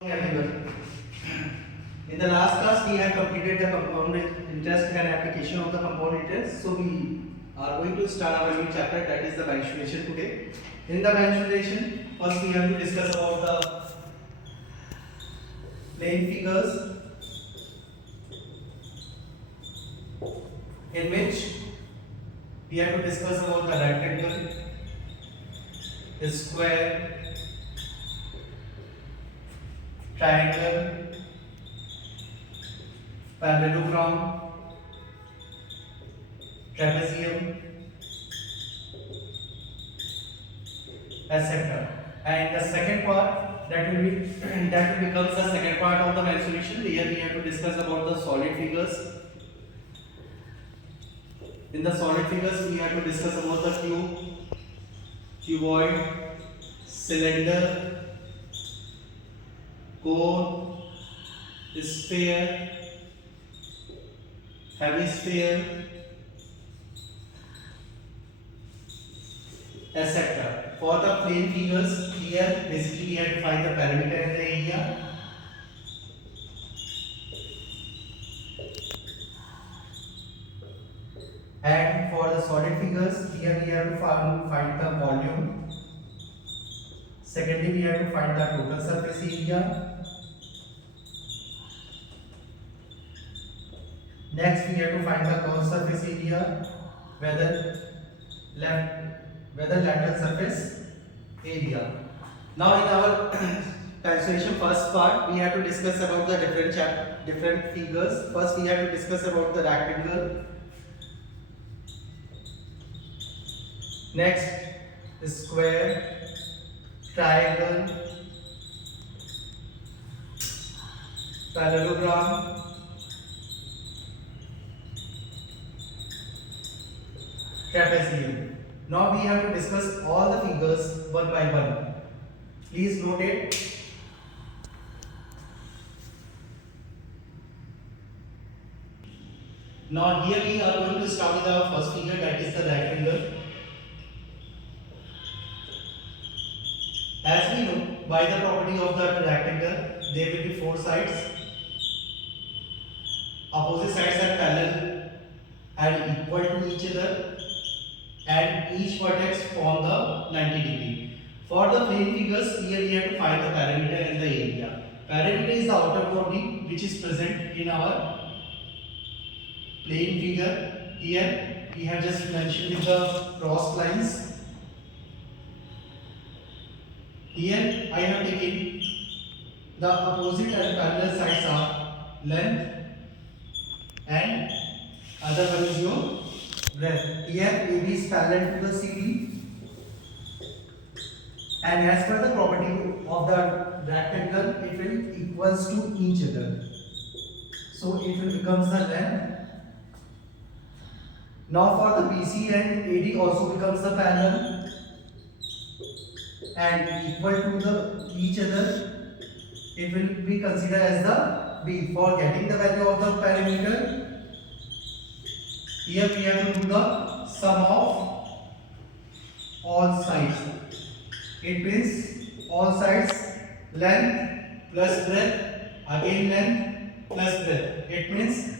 Everyone. In the last class, we have completed the compound interest and application of the compound interest. So we are going to start our new chapter, that is the mensuration today. In the mensuration, first we have to discuss about the plane figures, in which we have to discuss about the rectangle, the square, triangle, parallelogram, trapezium, etc. And the second part that will be that will becomes the second part of the mensuration. Here we have to discuss about the solid figures. In the solid figures, we have to discuss about the cube, cuboid, cylinder, cone, sphere, hemisphere, etc. For the plane figures, here basically we have to find the perimeter and the area. And for the solid figures, here we have to find the volume. Secondly, we have to find the total surface area. Next, we have to find the curved surface area, whether lateral surface area. Now, in our mensuration first part, we have to discuss about the different figures. First, we have to discuss about the rectangle. Next, square, triangle, parallelogram, trapezium. Now we have to discuss all the figures one by one. Please note it. Now here we are going to start with our first figure, that is the rectangle. As we know, by the property of the rectangle, there will be four sides. Opposite sides are parallel and equal to each other, and each vertex form the 90 degree. For the plane figures, here we have to find the perimeter and the area. Perimeter is the outer boundary which is present in our plane figure. Here we have just mentioned with the cross lines. Here I have taken the opposite and parallel sides are length and other one is your breadth. Here AB is parallel to the CD, and as per the property of the rectangle, it will equals to each other. So it will becomes the length. Now for the BC and AD also becomes the parallel and equal to the each other, it will be considered as the B. For getting the value of the perimeter, here we have to do the sum of all sides. It means all sides, length plus breadth, again length plus breadth. It means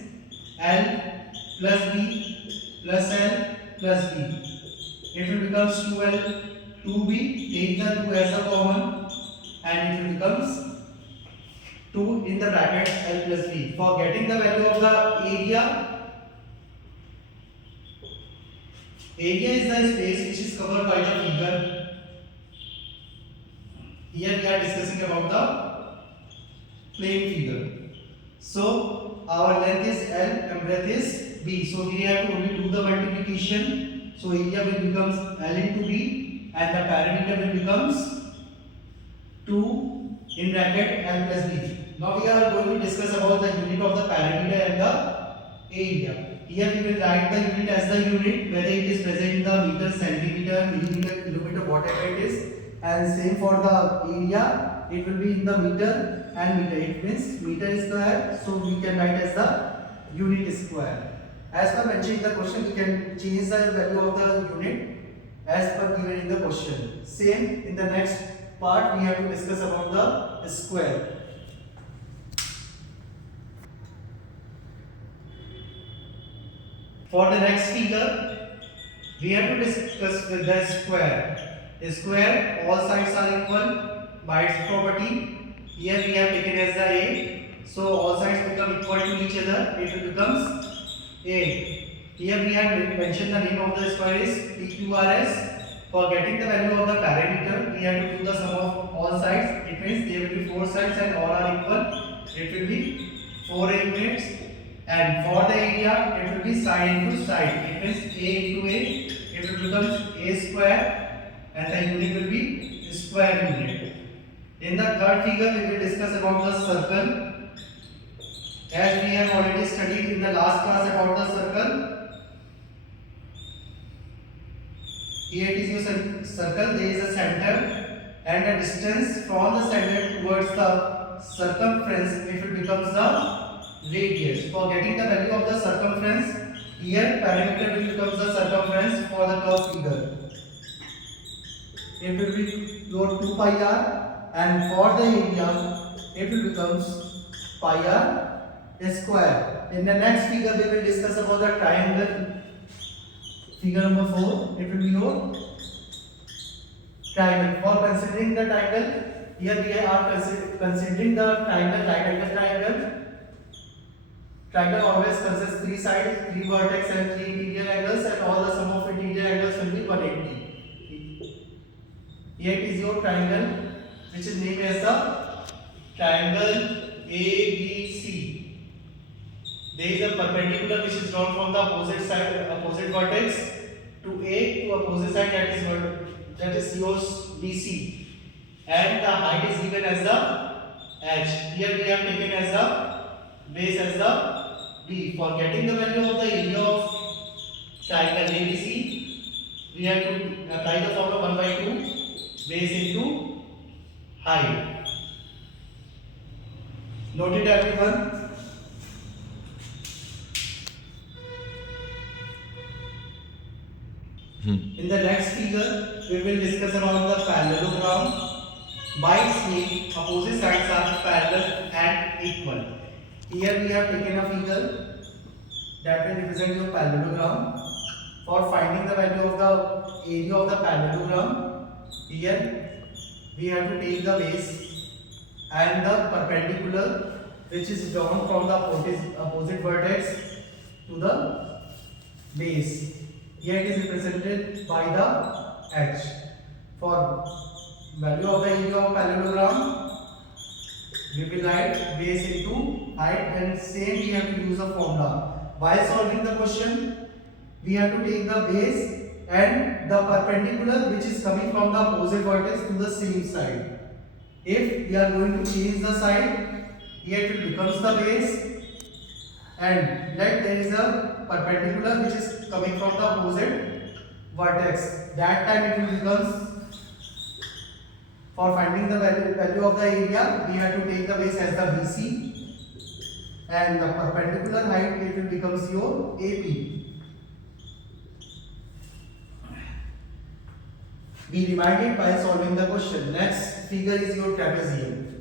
L plus B plus L plus B. It will becomes 2L 2b, take the 2 as a common, and it will becomes 2 in the bracket L plus B. For getting the value of the area is the space which is covered by the figure. Here we are discussing about the plane figure. So our length is L and breadth is B. So we have to only do the multiplication. So area will becomes L into B. And the perimeter will becomes 2 in bracket L plus B. Now we are going to discuss about the unit of the perimeter and the area. Here we will write the unit as the unit, whether it is present in the meter, centimeter, millimeter, kilometer, whatever it is. And same for the area, it will be in the meter and meter. It means meter is square, so we can write as the unit square. As per mentioned in the question, we can change the value of the unit as per given in the question. Same in the next part we have to discuss about the square. For the next figure, we have to discuss with the square. A square, all sides are equal by its property. Here we have taken as the A. So all sides become equal to each other. It becomes A. Here we have mentioned the name of the square is PQRS. For getting the value of the parameter, we have to do the sum of all sides. It means there will be 4 sides and all are equal. It will be 4 units. And for the area, it will be side into side. It means A into A. It will become A square, and the unit will be square unit. In the third figure, we will discuss about the circle. As we have already studied in the last class about the circle. Here it is your circle. There is a center and a distance from the center towards the circumference. If it becomes the radius. For getting the value of the circumference, here parameter will become the circumference for the curve figure. It will be your 2 pi r, and for the area, it will become pi r square. In the next figure, we will discuss about the triangle. Figure number 4, it will be your triangle. For considering the triangle, here we are considering the triangle, right angle triangle. Triangle always consists 3 sides, 3 vertex and 3 interior angles, and all the sum of interior angles will be 180. Here it is your triangle, which is named as the triangle ABC. There is a perpendicular which is drawn from the opposite side, opposite vertex to A to opposite side, that is yours BC, and the height is given as the H. Here we have taken as the base as the B. For getting the value of the area of triangle ABC, we have to apply the formula 1 by 2 base into height. Noted everyone? In the next figure, we will discuss about the parallelogram. By its name, opposite sides are parallel and equal. Here we have taken a figure that will represent your parallelogram. For finding the value of the area of the parallelogram, here we have to take the base and the perpendicular which is drawn from the opposite vertex to the base. Here it is represented by the H. For value of the area of parallelogram, we will write base into height, and same we have to use a formula. While solving the question, we have to take the base and the perpendicular which is coming from the opposite vertex to the same side. If we are going to change the side, here it will becomes the base, and let there is a perpendicular which is coming from the opposite vertex. That time it will becomes, for finding the value of the area, we have to take the base as the BC, and the perpendicular height, it will becomes your AP. Be reminded by solving the question. Next figure is your trapezium.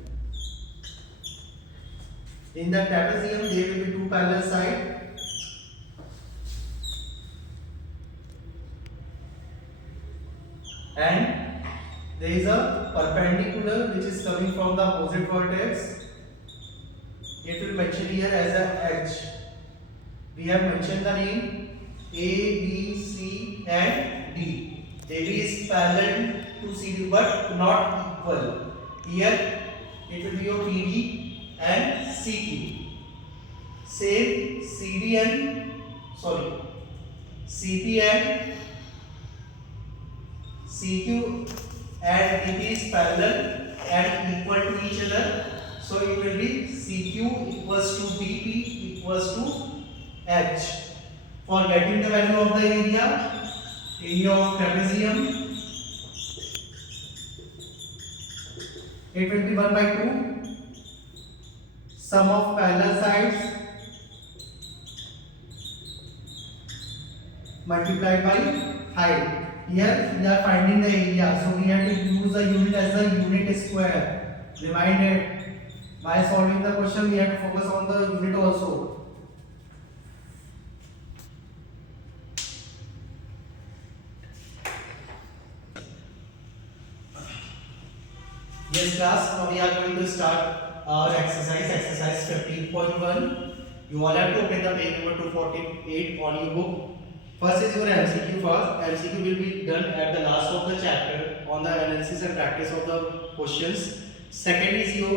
In the trapezium, there will be 2 parallel sides, and there is a perpendicular which is coming from the opposite vertex. It will mention here as a H. We have mentioned the name A, B, C and D. AB is parallel to CD but not equal. Here it will be your PD and CQ. Same CP and CQ and DP is parallel and equal to each other. So it will be CQ equals to DP equals to H. For getting the value of the area of trapezium, it will be 1 by 2 sum of parallel sides multiplied by height. Here we are finding the area, so we have to use the unit as the unit square. Reminded, by solving the question we have to focus on the unit also. Yes class, now we are going to start our exercise 15.1. You all have to open the page number 248 on your book. First is your MCQ first. MCQ will be done at the last of the chapter on the analysis and practice of the questions. Second is you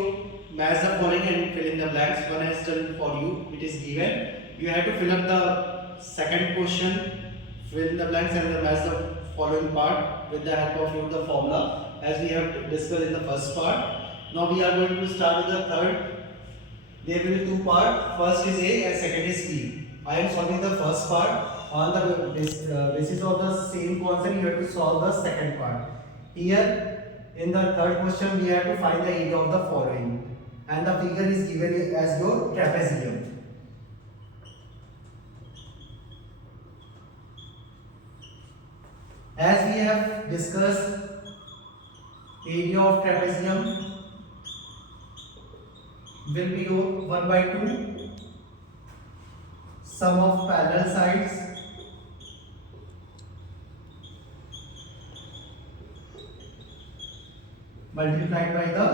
match the following and fill in the blanks. One has done for you, it is given. You have to fill up the second question, fill in the blanks and match the following part with the help of the formula as we have discussed in the first part. Now we are going to start with the third. There will be two parts. First is A and second is B. I am solving the first part. On the basis of the same concept, you have to solve the second part. Here in the third question, we have to find the area of the following, and the figure is given as your trapezium. As we have discussed, area of trapezium will be 1 by 2 sum of parallel sides multiplied by the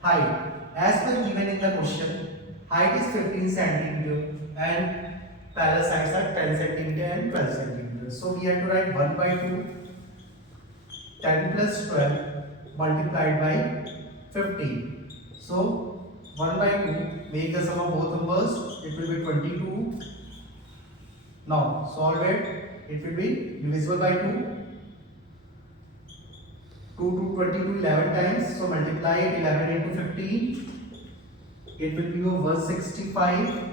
height. As per given in the question, height is 15 centimeter and parallel sides are 10 centimeter and 12 centimeter. So we have to write 1 by 2 10 plus 12 multiplied by 15. So 1 by 2, make the sum of both numbers, it will be 22. Now solve it, it will be divisible by 2. 2 to 22 11 times, so multiply it 11 into 15, it will be 165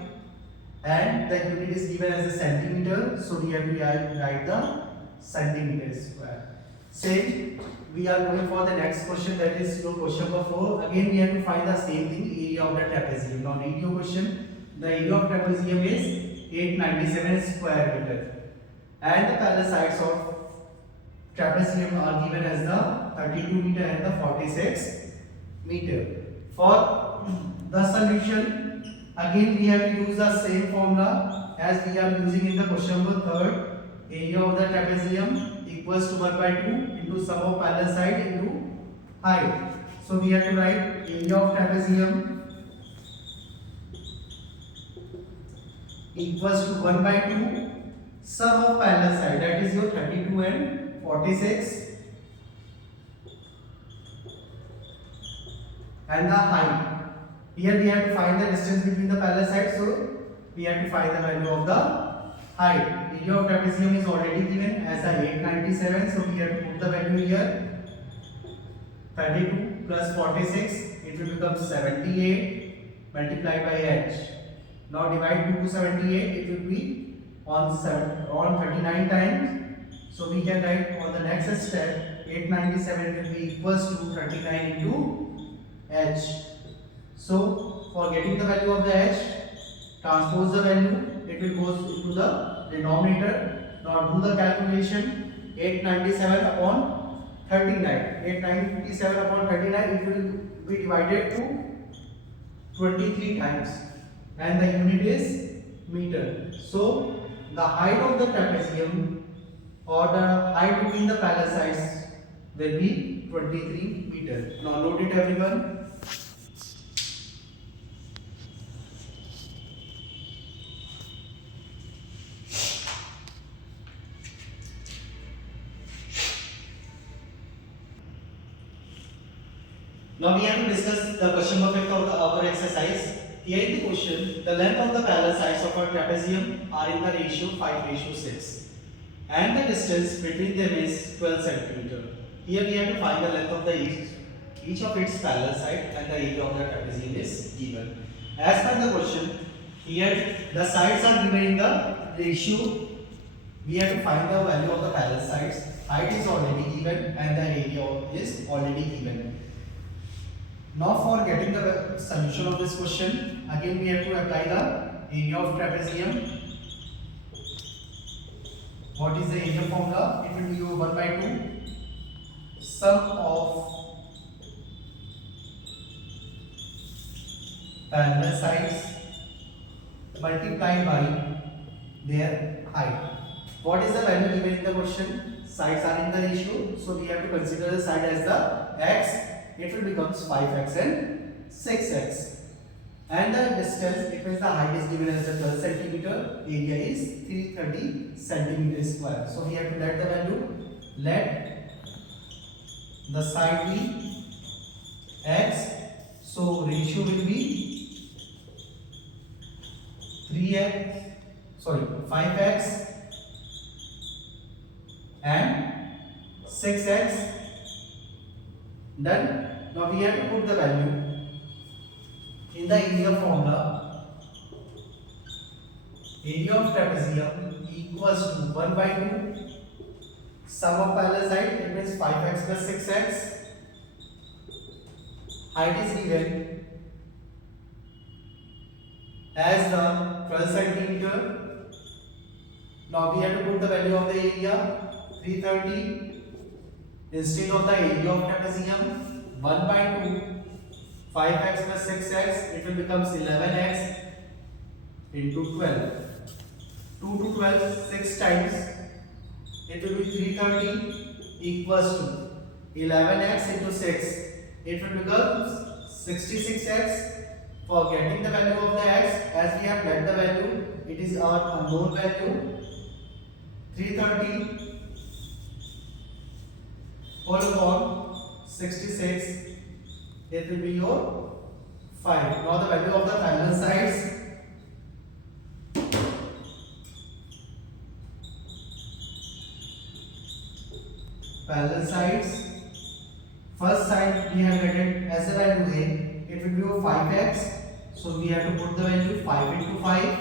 and the unit is given as a centimeter, so we have to write the centimeter square. Same, we are going for the next question, that is your question number 4. Again we have to find the same thing, area of the trapezium. Now read your question. The area of trapezium is 897 square meter and the parallel sides of trapezium are given as the 32 meter and the 46 meter. For the solution, again we have to use the same formula as we are using in the question number 3rd. Area of the trapezium equals to 1 by 2 into sum of parallel side into height. So we have to write area of trapezium equals to 1 by 2 sum of parallel side, that is your 32 and 46, and the height. Here we have to find the distance between the parallel sides, so we have to find the value of the height. Area of trapezium is already given as a 897, so we have to put the value here. 32 plus 46, it will become 78 multiplied by h. Now divide 2 to 78, it will be on 39 times. So we can write on the next step, 897 will be equals to 39 into h. So for getting the value of the h, transpose the value, it will go into the denominator. Now do the calculation. 897 upon 39. 897 upon 39, it will be divided to 23 times and the unit is meter. So the height of the trapezium or the height between the parallel sides will be 23 meter. Now note it everyone. Now we have to discuss the question number 5 of our exercise. Here in the question, the length of the parallel sides of our trapezium are in the ratio 5:6 and the distance between them is 12 centimeter. Here we have to find the length of the each of its parallel side and the area of the trapezium is given. As per the question, here the sides are given in the ratio. We have to find the value of the parallel sides. Height is already given and the area is already given. Now for getting the solution of this question, again we have to apply the area of trapezium. What is the area formula? It will be 1 by 2 sum of parallel sides multiplied by their height. What is the value given in the question? Sides are in the ratio, so we have to consider the side as the x it will becomes 5x and 6x. And the distance, it means the height is given as the 12 centimeter, area is 330 centimeter square. So we have to let the value, let the side be x, so ratio will be 5x and 6x. Done. Now we have to put the value in the area formula. Area of trapezium equals to 1 by 2 sum of parallel side, it means 5x plus 6x. Height is given as the 12 centimeter. Now we have to put the value of the area 330 instead of the area of trapezium 1 by 2 5x plus 6x, it will become 11x into 12. 2 to 12 6 times, it will be 330 equals to 11x into 6, it will become 66x. For getting the value of the x, as we have let the value, it is our unknown value 330 whole upon 66, it will be your 5. Now the value of the parallel sides, first side we have written as a value a, it will be your 5x, so we have to put the value 5 into 5,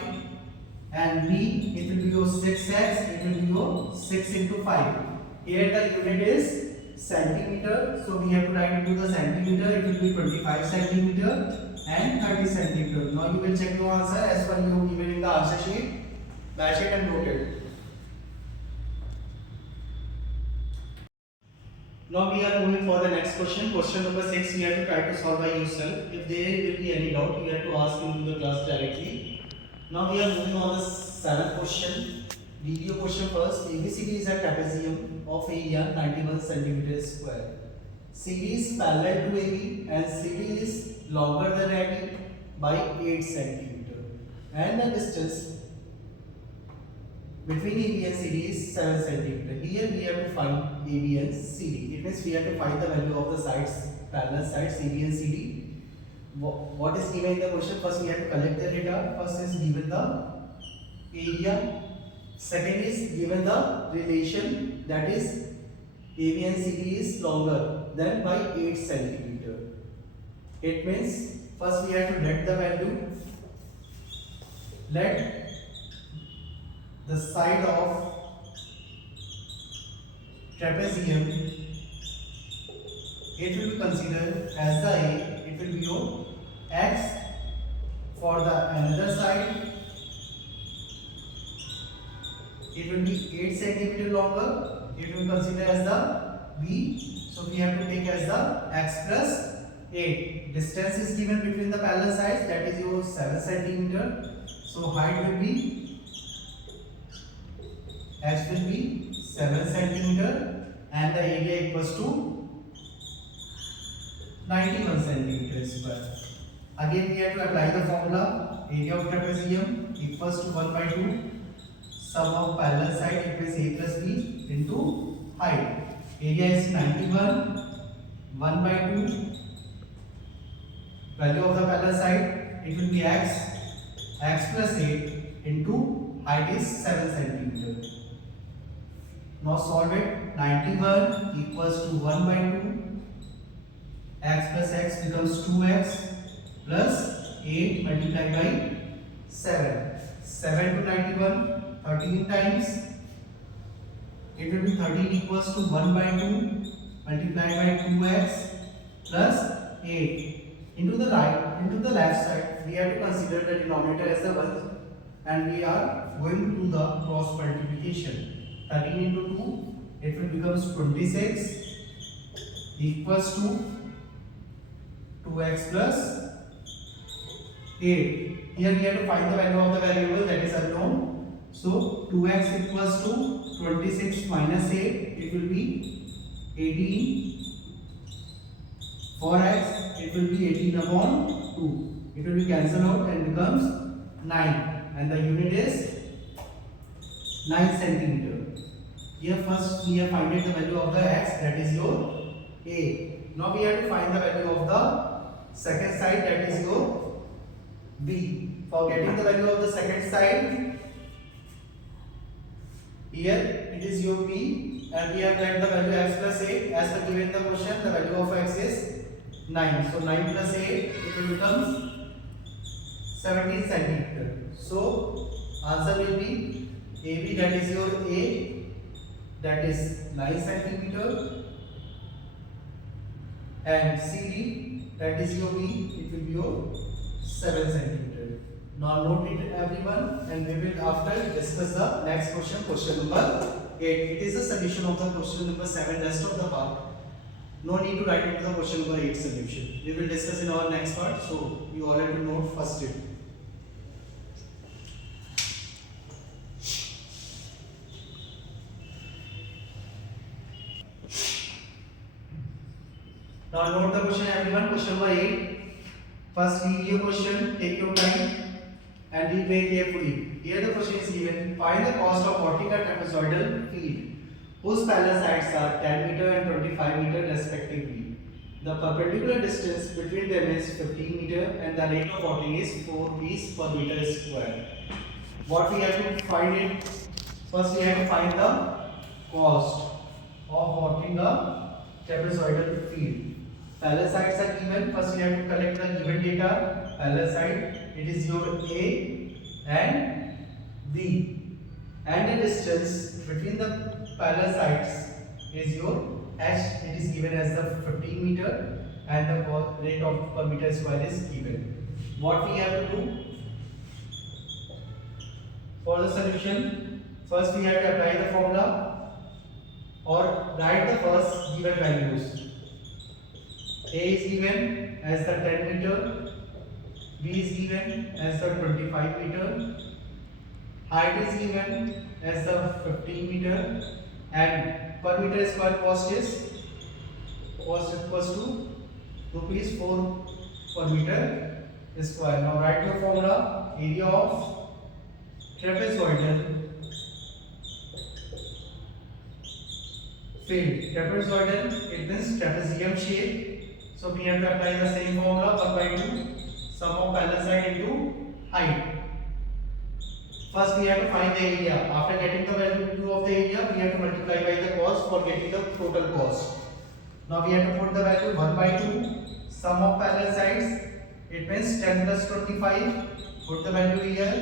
and b, it will be your 6x, it will be your 6 into 5. Here the unit is centimeter, so we have to write into the centimeter, it will be 25 centimeter and 30 centimeter. Now you will check your answer as per you given in the answer sheet, match it and note it. Now we are moving for the next question. Question number 6, you have to try to solve by yourself. If there will be any doubt, you have to ask into the class directly. Now we are moving on the 7th question. Video question first. ABCD is a trapezium of area 91 centimeter square. CD is parallel to AB and CD is longer than AB by 8 centimeter. And the distance between AB and CD is 7 centimeter. Here we have to find AB and CD. It means we have to find the value of the sides, parallel sides AB and CD. What is given in the question? First we have to collect the data. First is given the area. Second is given the relation, that is AB and CD is longer than by 8 centimeter. It means first we have to let the value, let the side of trapezium, it will be considered as the A, it will be your X. For the another side, it will be 8 centimeter longer, it will consider as the B, so we have to take as the X plus 8. Distance is given between the parallel sides, that is your 7 centimeter, so height will be, X will be 7 centimeter and the area equals to 91 centimeter square. Again we have to apply the formula. Area of trapezium equals to 1 by 2 sum of parallel side, it is A plus B into height. Area is 91, 1 by 2. Value of the parallel side, it will be X plus 8 into height is 7 centimeter. Now solve it. 91 equals to 1 by 2. X plus X becomes 2X plus 8 multiplied by 7. 7 to 91, 13 times. It will be 13 equals to 1 by 2 multiplied by 2X plus 8. Into the left side, we have to consider the denominator as the 1 and we are going to the cross multiplication. 13 into 2, it will becomes 26 equals to 2x plus 8. Here we have to find the value of the variable that is unknown. So 2x equals to 26 minus 8, it will be 18. For x, it will be 18 upon 2. It will be cancelled out and becomes 9. And the unit is 9 centimeter. Here first we have found the value of the x, that is your A. Now we have to find the value of the second side, that is your B. For getting the value of the second side, here it is your B and we have got the value x plus 8 as per given in the question. The value of x is 9. So 9 plus 8, it will become 17 centimeter. So answer will be AB, that is your A, that is 9 centimeter, and CD, that is your B, it will be your 7 centimeter. Now note it everyone, and we will after discuss the next question, question number 8. It is the solution of the question number 7, rest of the part. No need to write into the question number 8 solution. We will discuss in our next part, so you all have to note first it. Now note the question everyone, question number 8. First read your question, take your time and read very carefully. Here the question is given, find the cost of working a trapezoidal field whose parallel sides are 10 meter and 25 meter respectively. The perpendicular distance between them is 15 meter and the rate of working is 4 piece per meter square. What we have to find it? First we have to find the cost of working a trapezoidal field. Parallel sides are given. First we have to collect the given data. Parallel side, it is your A and B, and the distance between the parallel sides is your h. It is given as the 15 meter and the rate of per meter square is given. What we have to do for the solution? First we have to apply the formula or write the first given values. A is given as the 10 meter, B is given as the 25 meter, height is given as the 15 meter, and per meter square cost equals to rupees 4 per meter square. Now write your formula. Area of trapezoidal field. Trapezoidal, it means trapezium shape. So we have to apply the same formula, 1 by 2 sum of parallel side into height. First we have to find the area. After getting the value of the area, we have to multiply by the cost for getting the total cost. Now we have to put the value 1 by 2 sum of parallel sides. It means 10 plus 25. Put the value here.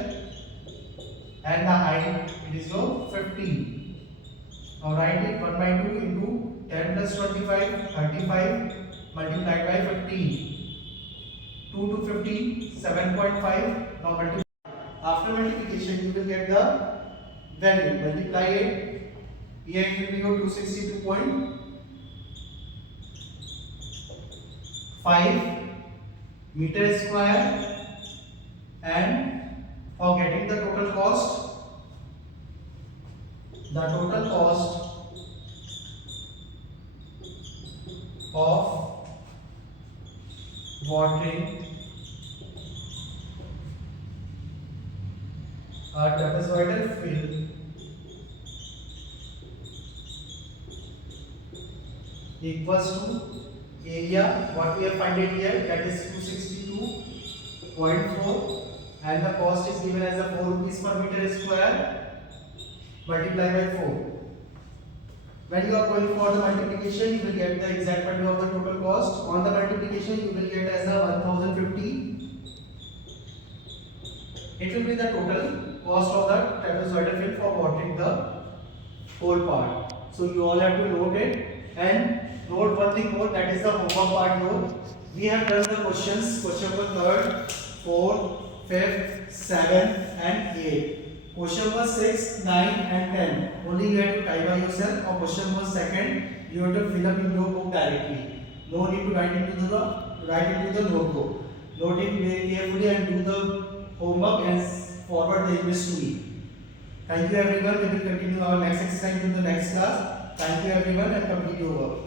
And the height, it is your 15. Now write it 1 by 2 into 10 plus 25, 35 multiplied by 15. 2 to 15, 7.5. Now multiply. After multiplication, you will get the value. Multiply it. Here it will be your 262.5 meter square, and for getting the total cost, of watering a trapezoidal field equals to area, what we have found it here, that is 262.4, and the cost is given as a 4 rupees per meter square multiplied by 4. When you are going for the multiplication, you will get the exact value of the total cost. On the multiplication, you will get as a 1050. It will be the total cost of the trapezoidal field for watering the whole part. So you all have to note it, and note one thing more, that is the homework part note. We have done the questions, question number 3rd, 4th, 5th, 7th and 8th. Question number 6, 9 and 10. Only you have to type by yourself, or question number 2nd, you have to fill up in your book directly. No need to write into the notebook. Note it very carefully and do the homework and forward the image to me. Thank you everyone. We will continue our next exercise in the next class. Thank you everyone and complete your work.